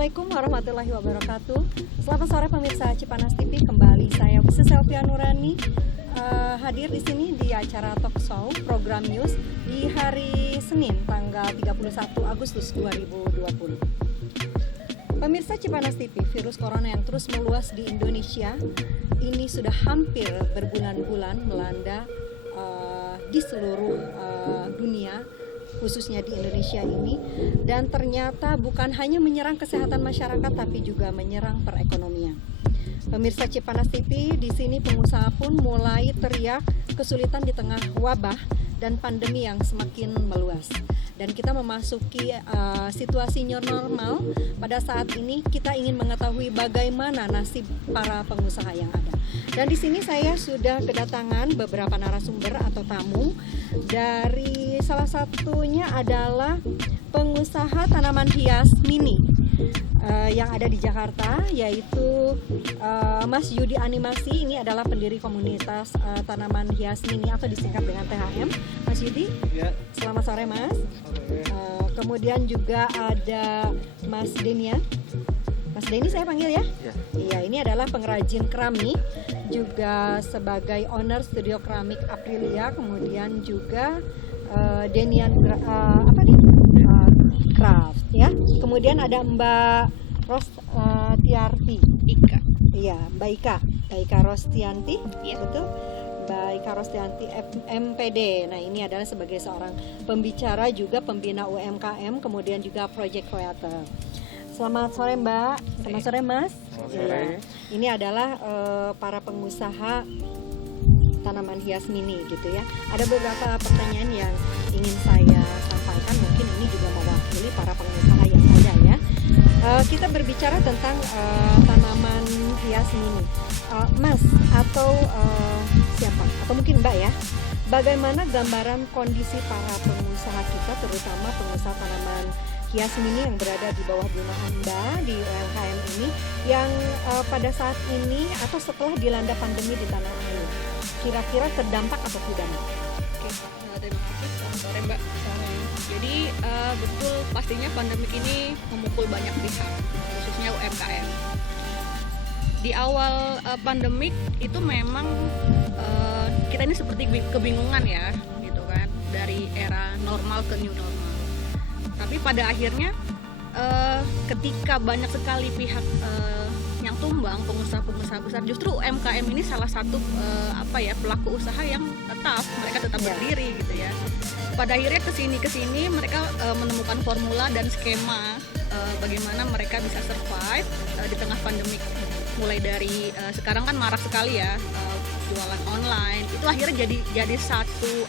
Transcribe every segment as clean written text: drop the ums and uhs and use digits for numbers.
Assalamualaikum warahmatullahi wabarakatuh. Selamat sore pemirsa Cipanas TV. Kembali saya Selfia Nurani hadir di sini di acara talk show program news di hari Senin tanggal 31 Agustus 2020. Pemirsa Cipanas TV, virus corona yang terus meluas di Indonesia ini sudah hampir berbulan-bulan melanda di seluruh dunia, khususnya di Indonesia ini, dan ternyata bukan hanya menyerang kesehatan masyarakat tapi juga menyerang perekonomian. Pemirsa Cipanas TV, di sini pengusaha pun mulai teriak kesulitan di tengah wabah dan pandemi yang semakin meluas. Dan kita memasuki situasi new normal. Pada saat ini kita ingin mengetahui bagaimana nasib para pengusaha yang ada. Dan di sini saya sudah kedatangan beberapa narasumber atau tamu. Dari salah satunya adalah pengusaha tanaman hias mini yang ada di Jakarta, yaitu Mas Yudi Animasi. Ini adalah pendiri komunitas tanaman hias mini atau disingkat dengan THM. Mas Yudi, ya. Selamat sore Mas. Kemudian juga ada Mas Denia. Mas Denny saya panggil ya? Iya, ini adalah pengrajin keramik, juga sebagai owner studio keramik Aprilia, kemudian juga Denian Craft ya. Kemudian ada Mbak Rostianti Ika. Iya, Mbak Ika Rostianti, ya betul. Mbak Ika Rostianti MPD. Nah, ini adalah sebagai seorang pembicara juga pembina UMKM, kemudian juga project creator. Selamat sore Mbak, selamat sore Mas. Selamat sore. Ya, ini adalah para pengusaha tanaman hias mini gitu ya. Ada beberapa pertanyaan yang ingin saya sampaikan, mungkin ini juga mewakili para pengusaha yang ada ya. Kita berbicara tentang tanaman hias mini. Mas atau siapa? Atau mungkin Mbak ya. Bagaimana gambaran kondisi para pengusaha kita, terutama pengusaha tanaman hias mini yang berada di bawah binaan Mbak di UMKM ini, yang pada saat ini atau setelah dilanda pandemi di tanah air, kira-kira terdampak atau tidak? Oke, terima kasih. Selamat sore Mbak. Jadi betul, pastinya pandemi ini memukul banyak pihak, khususnya UMKM. Di awal pandemik itu memang kita ini seperti kebingungan ya, gitu kan, dari era normal ke new normal. Tapi pada akhirnya ketika banyak sekali pihak yang tumbang, pengusaha-pengusaha besar, justru UMKM ini salah satu pelaku usaha yang mereka tetap berdiri gitu ya. Pada akhirnya kesini mereka menemukan formula dan skema bagaimana mereka bisa survive di tengah pandemik. Mulai dari sekarang kan marak sekali ya jualan online, itu akhirnya jadi satu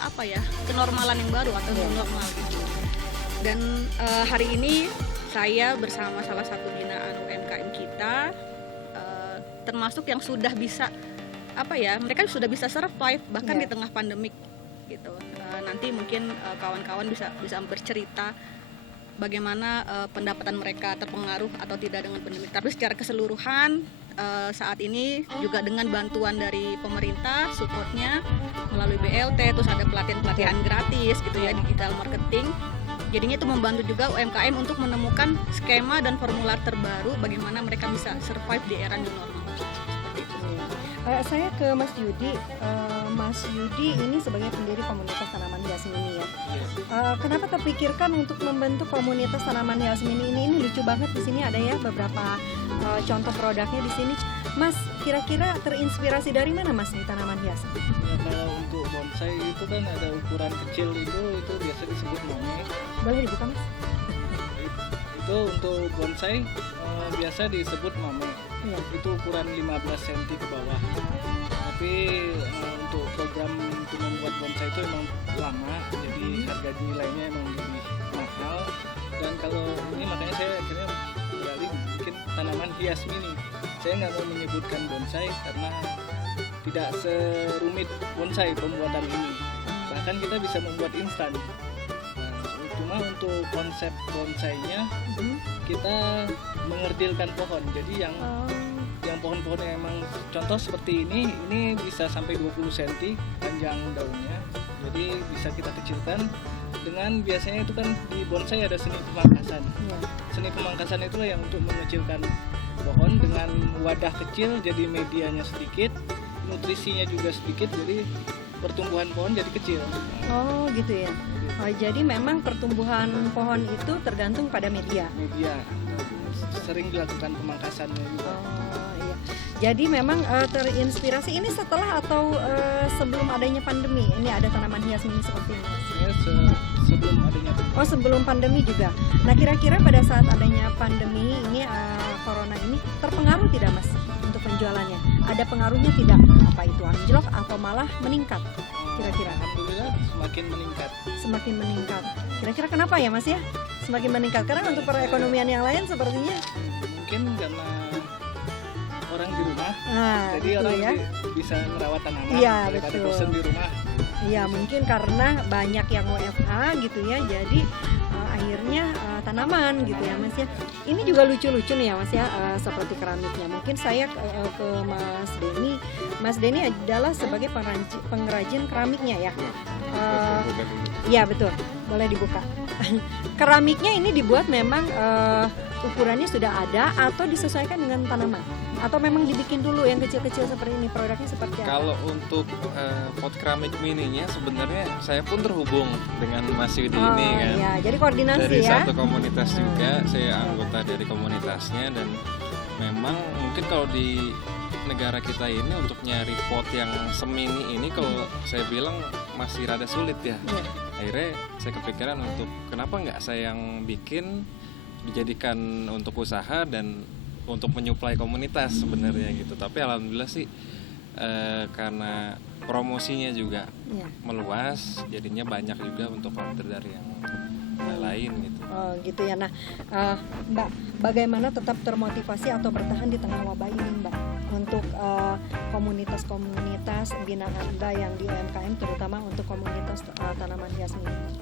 kenormalan yang baru atau new normal gitu. Dan hari ini saya bersama salah satu binaan UMKM kita, termasuk yang sudah bisa mereka sudah bisa survive bahkan di tengah pandemik gitu. Nanti mungkin kawan-kawan bisa bercerita bagaimana pendapatan mereka terpengaruh atau tidak dengan pandemik. Tapi secara keseluruhan saat ini juga dengan bantuan dari pemerintah, supportnya melalui BLT, terus ada pelatihan gratis gitu ya, digital marketing. Jadinya itu membantu juga UMKM untuk menemukan skema dan formula terbaru bagaimana mereka bisa survive di era new normal. Seperti itu. Saya ke Mas Yudi. Mas Yudi ini sebagai pendiri komunitas tanaman hias mini ya. Kenapa terpikirkan untuk membentuk komunitas tanaman hias mini ini? Ini lucu banget, di sini ada ya beberapa contoh produknya di sini. Mas, kira-kira terinspirasi dari mana Mas nih tanaman hias? Ya, kalau untuk bonsai itu kan ada ukuran kecil itu biasa disebut mame. Boleh dibuka Mas? Itu untuk bonsai biasa disebut mame. Ya. Itu ukuran 15 cm ke bawah. Tapi untuk program untuk membuat bonsai itu emang lama, jadi harga nilainya emang lebih mahal. Dan kalau ini makanya saya akhirnya beralih bikin tanaman hias mini. Saya nggak mau menyebutkan bonsai karena tidak serumit bonsai pembuatan ini. Bahkan kita bisa membuat instan. Cuma untuk konsep bonsainya kita mengerdilkan pohon. Jadi yang pohon-pohon yang emang contoh seperti ini bisa sampai 20 cm panjang daunnya. Jadi bisa kita kecilkan dengan biasanya itu kan di bonsai ada seni pemangkasan. Iya. Seni pemangkasan itulah yang untuk mengecilkan pohon dengan wadah kecil, jadi medianya sedikit, nutrisinya juga sedikit, jadi pertumbuhan pohon jadi kecil. Oh gitu ya. Oh, jadi memang pertumbuhan pohon itu tergantung pada media. Media sering dilakukan pemangkasannya juga. Oh iya. Jadi memang terinspirasi ini setelah atau sebelum adanya pandemi ini ada tanaman hias mini seperti ini, Mas? Ya, sebelum adanya Oh sebelum pandemi juga. Nah kira-kira pada saat adanya pandemi ini corona ini terpengaruh tidak Mas untuk penjualannya? Ada pengaruhnya tidak? Apa itu anjlok atau malah meningkat? Kira-kira? Alhamdulillah semakin meningkat. Semakin meningkat. Kira-kira kenapa ya Mas ya? Semakin meningkat karena untuk perekonomian yang lain sepertinya. Mungkin karena orang di rumah, Nah, jadi gitu orang ya. bisa merawat tanaman Iya, daripada betul. bosan di rumah. Iya mungkin karena banyak yang WFH gitu ya, jadi akhirnya tanaman gitu ya Mas ya. Ini juga lucu-lucu nih ya Mas ya, seperti keramiknya. Mungkin saya ke Mas Denny. Mas Denny adalah sebagai pengrajin keramiknya ya. Iya betul, boleh dibuka. Keramiknya ini dibuat memang ukurannya sudah ada atau disesuaikan dengan tanaman? Atau memang dibikin dulu yang kecil-kecil seperti ini, produknya seperti apa? Kalau untuk pot keramik mininya sebenarnya saya pun terhubung dengan Mas Yudi ini kan. Iya, jadi koordinasi Dari ya. satu komunitas juga, saya anggota dari komunitasnya dan memang mungkin kalau di negara kita ini untuk nyari pot yang semini ini kalau saya bilang masih rada sulit ya. Iya. Akhirnya saya kepikiran untuk kenapa nggak saya yang bikin dijadikan untuk usaha dan untuk menyuplai komunitas sebenarnya gitu. Tapi alhamdulillah sih karena promosinya juga Iya. meluas, jadinya banyak juga untuk order dari yang lain gitu. Oh gitu ya. Nah, Mbak, bagaimana tetap termotivasi atau bertahan di tengah wabah ini, Mbak? Untuk komunitas-komunitas binaan Anda yang di UMKM, terutama untuk komunitas tanaman hias mini.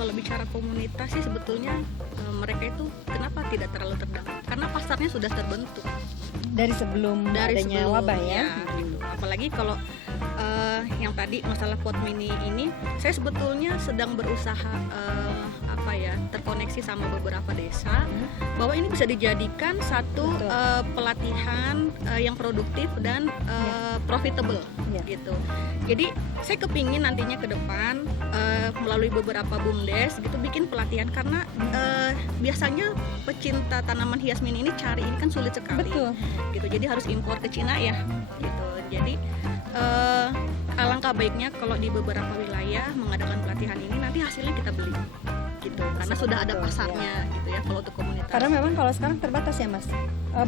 Kalau bicara komunitas sih sebetulnya mereka itu kenapa tidak terlalu terdampak? Karena pasarnya sudah terbentuk Dari sebelum adanya wabah ya. gitu. Apalagi kalau yang tadi masalah pot mini ini, saya sebetulnya sedang berusaha terkoneksi sama beberapa desa bahwa ini bisa dijadikan satu pelatihan yang produktif dan profitable gitu. Jadi saya kepingin nantinya ke depan melalui beberapa BUMDes gitu bikin pelatihan karena biasanya pecinta tanaman hias mini ini cari ini kan sulit sekali. Betul. Gitu. Jadi harus impor ke Cina ya gitu. Jadi alangkah baiknya kalau di beberapa wilayah mengadakan pelatihan ini nanti hasilnya kita beli gitu karena sudah ada pasarnya gitu ya kalau untuk komunitas. Karena memang kalau sekarang terbatas ya Mas.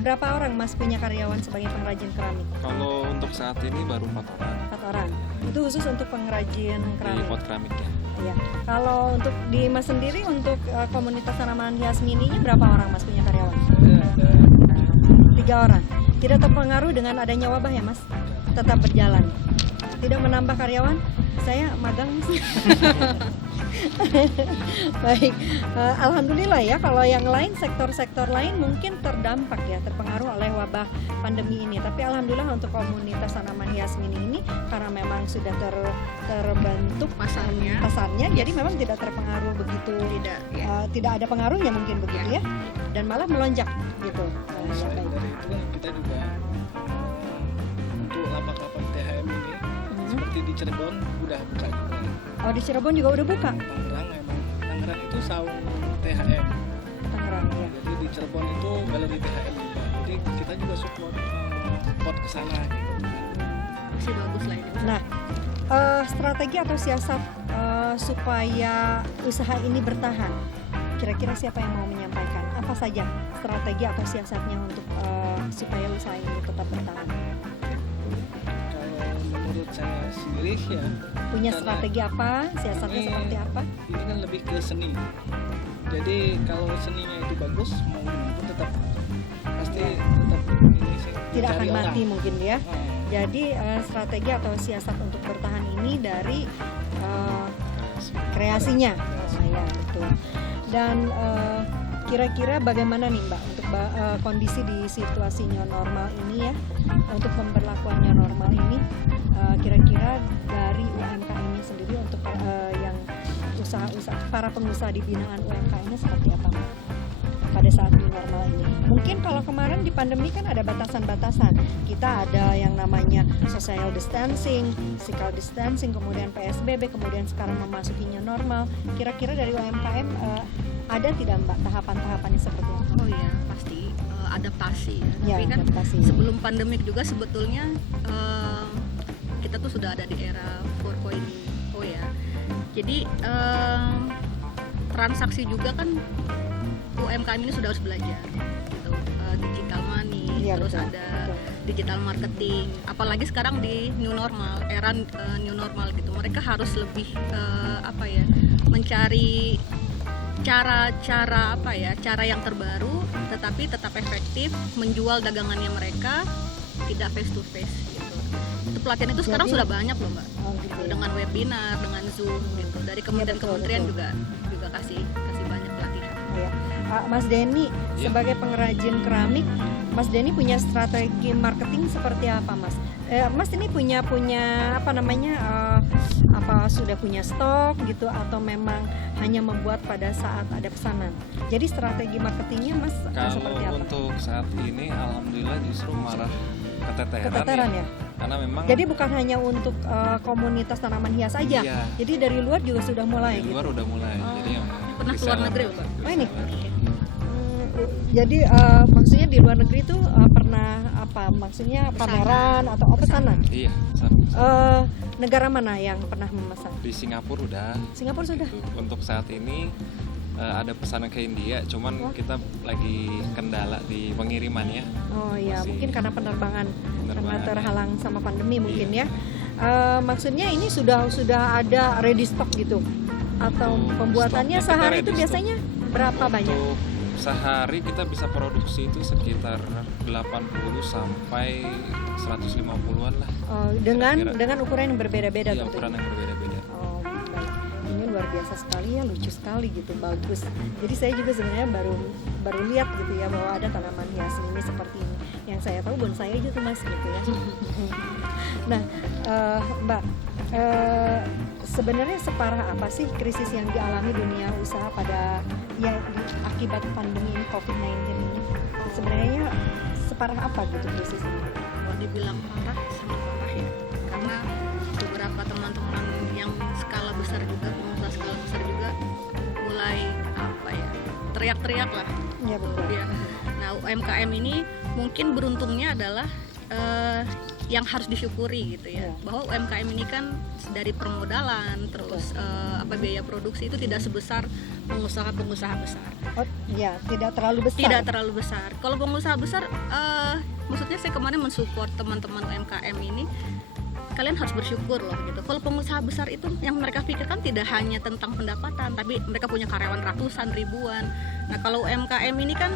Berapa orang Mas punya karyawan sebagai pengrajin keramik? Kalau untuk saat ini baru 4 orang 4 orang. Itu khusus untuk pengrajin di keramik. pot keramiknya. Iya. Kalau untuk di Mas sendiri untuk komunitas tanaman hias mininya berapa orang Mas punya karyawan? Ada 3 orang. Tidak terpengaruh dengan adanya wabah ya Mas? Tetap berjalan. Tidak menambah karyawan? Saya magang Mas. Baik, alhamdulillah ya. Kalau yang lain, sektor-sektor lain mungkin terdampak ya, terpengaruh oleh wabah pandemi ini. Tapi alhamdulillah untuk komunitas tanaman hias mini ini karena memang sudah terbentuk pasarnya, jadi memang tidak terpengaruh begitu. Tidak ada pengaruhnya mungkin begitu ya, dan malah melonjak gitu. selain dari itu kan kita juga untuk lapak-lapak THM ini seperti di Cirebon udah buka juga. Oh di Cirebon juga udah buka? Tangerang itu saung THM. Tangerang ya. Jadi di Cirebon itu galeri THM juga. Jadi kita juga support pot ke sana gitu. Masih bagus lah ini. Nah, strategi atau siasat supaya usaha ini bertahan, kira-kira siapa yang mau menyampaikan? Apa saja strategi atau siasatnya untuk supaya usaha ini tetap bertahan? Kalau menurut saya sendiri ya Punya karena strategi apa? Siasatnya seperti apa? Ini kan lebih ke seni. Jadi kalau seninya itu bagus, mau pun tetap pasti tetap ini sih. Tidak akan dicari orang. mati mungkin ya. Oh. Jadi strategi atau siasat untuk bertahan ini dari kreasinya. Oh, ya betul. Dan kira-kira bagaimana nih Mbak untuk kondisi di situasi new normal ini ya, untuk pemberlakuan new normal ini, kira-kira dari UMKM-nya sendiri untuk yang para pengusaha di binaan UMKM-nya seperti apa Mbak pada saat new normal ini? Mungkin kalau kemarin di pandemi kan ada batasan-batasan, kita ada yang namanya social distancing, physical distancing, kemudian PSBB, kemudian sekarang memasuki new normal. Kira-kira dari UMKM ada tidak Mbak tahapan-tahapannya seperti apa? Oh iya, pasti adaptasi ya. Ya, Tapi kan adaptasi. sebelum pandemik juga sebetulnya kita tuh sudah ada di era 4.0 ya. Jadi transaksi juga kan UMKM ini sudah harus belajar gitu. Digital money, Iya, terus betul, ada betul. digital marketing. Apalagi sekarang di new normal, era new normal gitu. Mereka harus lebih mencari cara yang terbaru tetapi tetap efektif menjual dagangannya mereka, tidak face to face gitu. Itu pelatihan itu sekarang Jadi- sudah banyak loh Mbak. Oh, gitu ya. Dengan webinar, dengan Zoom gitu. Dari kementerian-kementerian betul. juga kasih banyak pelatihan. Ya. Mas Denny, Ya. sebagai pengrajin keramik, Mas Denny punya strategi marketing seperti apa, Mas? Mas ini punya apa namanya? Apa sudah punya stok gitu atau memang hanya membuat pada saat ada pesanan? Jadi strategi marketingnya Mas Kalau seperti apa? untuk saat ini alhamdulillah justru malah keteteran ya. Karena memang Jadi bukan hanya untuk komunitas tanaman hias aja. Iya. Jadi dari luar juga sudah mulai. di luar udah mulai. Oh, Jadi yang pernah keluar negeri loh, Mbak? Oh, ini? Jadi maksudnya di luar negeri itu pernah apa? Maksudnya pameran atau pesanan? Iya, Negara mana yang pernah memesan? di Singapura udah. Singapura sudah. Gitu. Untuk saat ini ada pesanan ke India, cuman Wah. kita lagi kendala di pengirimannya. Oh iya, Masih mungkin karena penerbangan karena penerbangan. terhalang sama pandemi mungkin Iya. ya. Maksudnya ini sudah ada ready stock gitu atau Untuk pembuatannya stoknya kita sehari itu ready stock. biasanya berapa banyak? Untuk sehari kita bisa produksi itu sekitar 80 sampai 150-an lah. Dengan Kira-kira. ukuran yang berbeda-beda Iya, tentunya. ukuran yang berbeda-beda. Oh, baik. Ini luar biasa sekali ya, lucu sekali gitu, bagus. Jadi saya juga sebenarnya baru lihat gitu ya bahwa ada tanaman hias ini seperti ini. Yang saya tahu bonsai aja tuh Mas gitu ya. Nah, Mbak, sebenarnya separah apa sih krisis yang dialami dunia usaha akibat pandemi ini COVID-19 ini? Sebenarnya separah apa gitu krisis ini? Kalau dibilang parah, sangat parah ya. Karena beberapa teman-teman yang skala besar juga, pengusaha skala besar juga mulai teriak-teriak lah. Iya betul. Ya. Nah, UMKM ini mungkin beruntungnya adalah yang harus disyukuri gitu ya, Iya. bahwa UMKM ini kan dari permodalan terus biaya produksi itu tidak sebesar pengusaha-pengusaha besar. Oh, ya, tidak terlalu besar. Tidak terlalu besar. Kalau pengusaha besar, maksudnya saya kemarin mensupport teman-teman UMKM ini, kalian harus bersyukur loh gitu. Kalau pengusaha besar itu yang mereka pikirkan tidak hanya tentang pendapatan, tapi mereka punya karyawan ratusan, ribuan. Nah kalau UMKM ini kan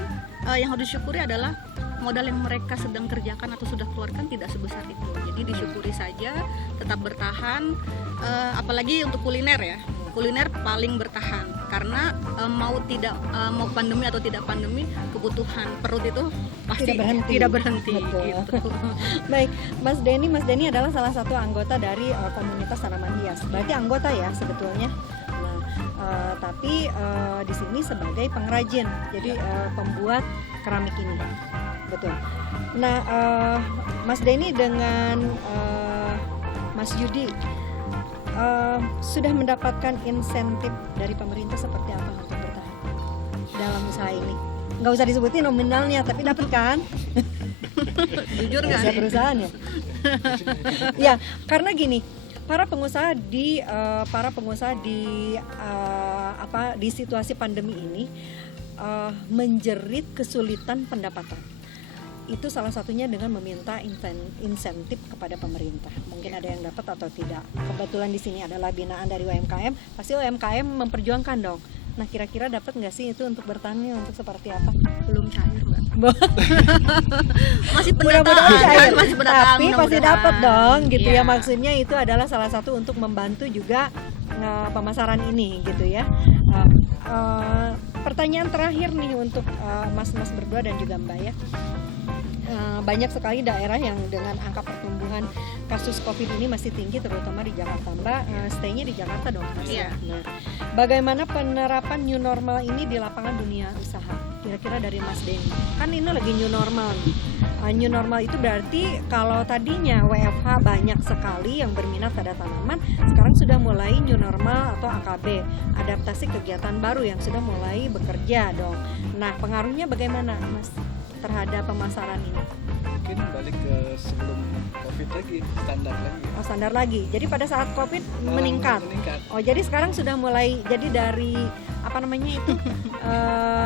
yang harus disyukuri adalah modal yang mereka sedang kerjakan atau sudah keluarkan tidak sebesar itu. Jadi disyukuri saja, tetap bertahan. Apalagi untuk kuliner ya. Kuliner paling bertahan karena mau pandemi atau tidak pandemi, kebutuhan perut itu pasti tidak berhenti Betul. gitu. Baik, Mas Denny adalah salah satu anggota dari komunitas tanaman hias. Berarti anggota ya sebetulnya. Nah, tapi di sini sebagai pengrajin, jadi pembuat keramik ini, betul. Nah, Mas Denny dengan Mas Yudi sudah mendapatkan insentif dari pemerintah seperti apa untuk bertahan dalam usaha ini? Nggak usah disebutin nominalnya, tapi dapat kan? Jujur nggak Usaha nih? perusahaan ya. Ya, karena gini, para pengusaha di situasi pandemi ini menjerit kesulitan pendapatan. Itu salah satunya dengan meminta insentif kepada pemerintah. Mungkin ada yang dapat atau tidak. Kebetulan di sini adalah binaan dari UMKM, pasti UMKM memperjuangkan dong. Nah, kira-kira dapat nggak sih itu untuk bertani untuk seperti apa? Belum cair Mbak. Masih Mudah-mudahan pendataan cair. kan, masih pendataan. Tapi pasti mudah-mudahan. dapat dong gitu Iya. ya. Maksudnya itu adalah salah satu untuk membantu juga pemasaran ini gitu ya. pertanyaan terakhir nih untuk mas-mas berdua dan juga Mbak ya. Banyak sekali daerah yang dengan angka pertumbuhan kasus COVID ini masih tinggi, terutama di Jakarta. Mbak stay-nya di Jakarta dong, Mas? Iya. Nah, bagaimana penerapan new normal ini di lapangan dunia usaha? Kira-kira dari Mas Denny. Kan ini lagi new normal nih. New normal itu berarti kalau tadinya WFH banyak sekali yang berminat pada tanaman, sekarang sudah mulai new normal atau AKB, adaptasi kegiatan baru yang sudah mulai bekerja dong. Nah, pengaruhnya bagaimana, Mas, terhadap pemasaran ini? Mungkin balik ke sebelum COVID lagi, standar lagi. Oh, standar lagi. Jadi pada saat COVID Malah meningkat. Oh, jadi sekarang sudah mulai, jadi dari apa namanya itu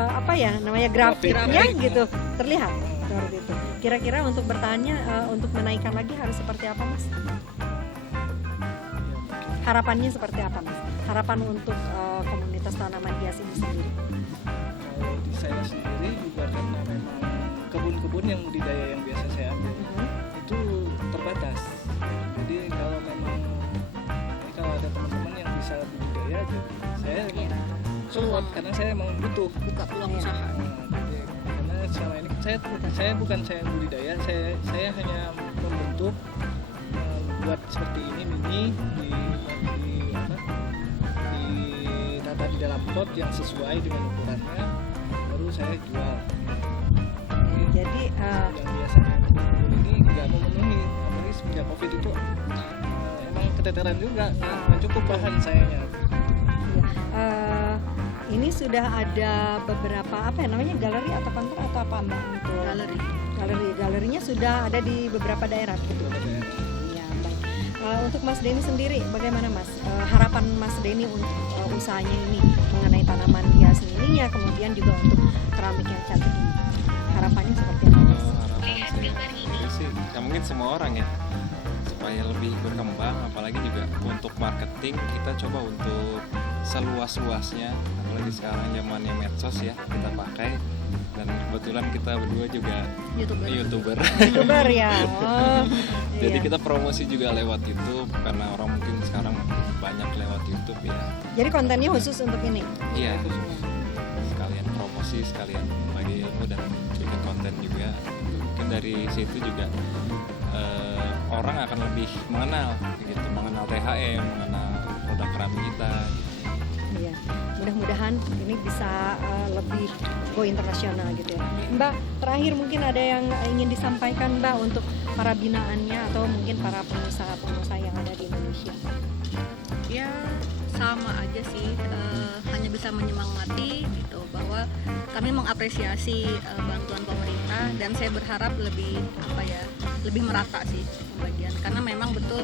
apa ya namanya grafiknya Grafik. gitu terlihat seperti itu. Kira-kira untuk bertanya untuk menaikkan lagi harus seperti apa, Mas? Harapannya seperti apa, Mas? Harapan untuk komunitas tanaman hias ini sendiri. Kalau di saya sendiri juga karena memang kebun-kebun yang budidaya yang biasa saya ambil itu terbatas. Jadi kalau memang kalau ada teman-teman yang bisa budidaya, jadi saya emang support karena saya emang butuh. Buka peluang usaha. Jadi, karena selama ini saya bukan saya budidaya, saya hanya membentuk buat seperti ini mini ditata di dalam pot yang sesuai dengan ukurannya, baru saya jual. Jadi Yang biasanya kebun ini nggak memenuhi, apalagi sejak COVID itu emang keteteran juga, nggak cukup bahan sayanya. ini sudah ada beberapa apa ya namanya galeri atau kantor atau apa, Mbak? Untuk galerinya sudah ada di beberapa daerah gitu. Ya, baik. Untuk Mas Denny sendiri, bagaimana Mas? Harapan Mas Denny untuk usahanya ini mengenai tanaman hias mininya, kemudian juga untuk keramik yang cantik ini. Harapannya seperti apa, Mas? Harapan sih ya mungkin semua orang ya, supaya lebih berkembang, apalagi juga untuk marketing kita coba untuk seluas-luasnya, apalagi sekarang zamannya medsos ya kita pakai, dan kebetulan kita berdua juga youtuber. YouTuber ya. Oh, Jadi iya. kita promosi juga lewat YouTube karena orang mungkin sekarang banyak lewat YouTube ya. Jadi kontennya khusus untuk ini. Iya, sekalian promosi, sekalian bagi ilmu dan bikin konten juga. Mungkin dari situ juga orang akan lebih mengenal gitu, mengenal THM, mengenal produk keramik kita. Iya. Mudah-mudahan ini bisa lebih go internasional gitu ya. Mbak, terakhir mungkin ada yang ingin disampaikan Mbak untuk para binaannya atau mungkin para pengusaha-pengusaha yang ada di Indonesia. Ya sama aja sih, hanya bisa menyemangati gitu bahwa kami mengapresiasi bantuan pemerintah, dan saya berharap lebih lebih merata sih pembagian, karena memang betul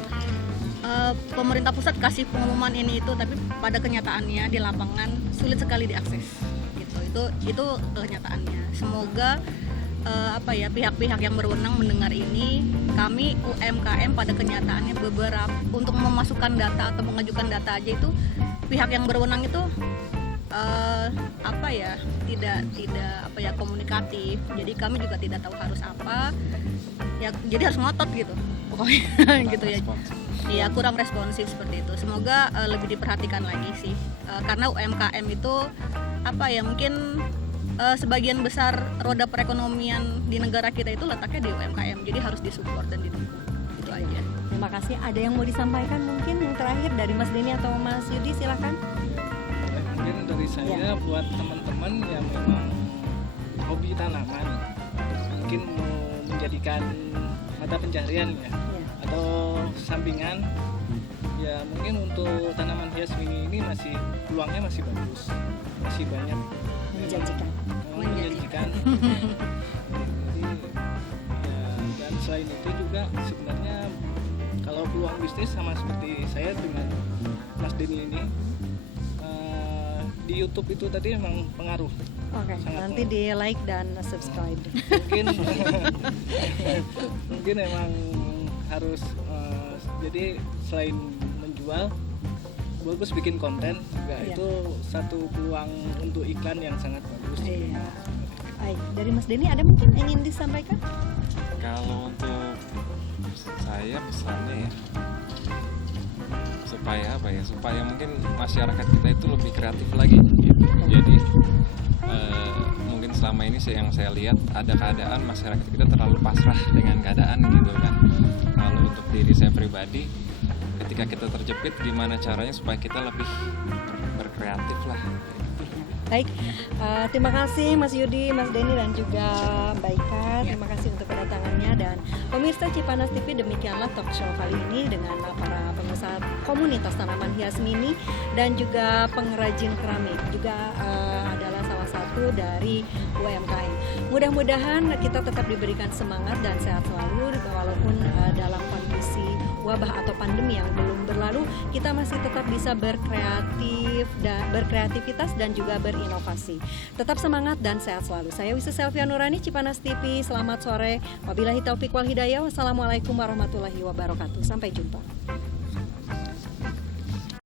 pemerintah pusat kasih pengumuman ini itu, tapi pada kenyataannya di lapangan sulit sekali diakses gitu. Itu kenyataannya. Semoga pihak-pihak yang berwenang mendengar ini. Kami UMKM pada kenyataannya beberapa untuk memasukkan data atau mengajukan data aja itu pihak yang berwenang itu tidak komunikatif. Jadi kami juga tidak tahu harus apa. Ya jadi harus ngotot gitu. Pokoknya gitu ya. Iya, kurang responsif seperti itu. Semoga lebih diperhatikan lagi sih. Karena UMKM itu mungkin sebagian besar roda perekonomian di negara kita itu letaknya di UMKM, jadi harus disupport dan didukung. Itu aja. Terima kasih. Ada yang mau disampaikan mungkin yang terakhir dari Mas Denny atau Mas Yudi, silakan. Mungkin dari saya buat teman-teman yang memang hobi tanaman, mungkin mau menjadikan mata pencaharian ya, atau sampingan ya, mungkin untuk tanaman hias mini ini peluangnya masih bagus, masih banyak Menjanjikan. Jadi ya, dan selain itu juga sebenarnya kalau peluang bisnis sama seperti saya dengan Mas Denny ini, di YouTube itu tadi memang pengaruh. Oke, nanti di like dan subscribe. Mungkin emang harus jadi selain menjual, bagus bikin konten juga. Iya. Itu satu peluang untuk iklan yang sangat bagus. Iya. Baik, dari Mas Denny ada mungkin yang ingin disampaikan? Kalau untuk saya pesannya ya supaya mungkin masyarakat kita itu lebih kreatif lagi gitu. Jadi mungkin selama ini yang saya lihat ada keadaan masyarakat kita terlalu pasrah dengan keadaan gitu kan. Kalau untuk diri saya pribadi, ketika kita terjepit, gimana caranya supaya kita lebih berkreatif lah. Baik, terima kasih Mas Yudi, Mas Denny dan juga Mbak Ika. Terima kasih untuk kedatangannya, dan pemirsa Cipanas TV, demikianlah talk show kali ini dengan para pengusaha komunitas tanaman hias mini dan juga pengrajin keramik, juga adalah salah satu dari UMKM. Mudah-mudahan kita tetap diberikan semangat dan sehat selalu walaupun dalam kondisi wabah atau pandemi yang belum berlalu, kita masih tetap bisa berkreativitas dan juga berinovasi. Tetap semangat dan sehat selalu. Saya Wisa Selfia Nurani, Cipanas TV. Selamat sore. Wabillahi taufiq wal hidayah. Wassalamualaikum warahmatullahi wabarakatuh. Sampai jumpa.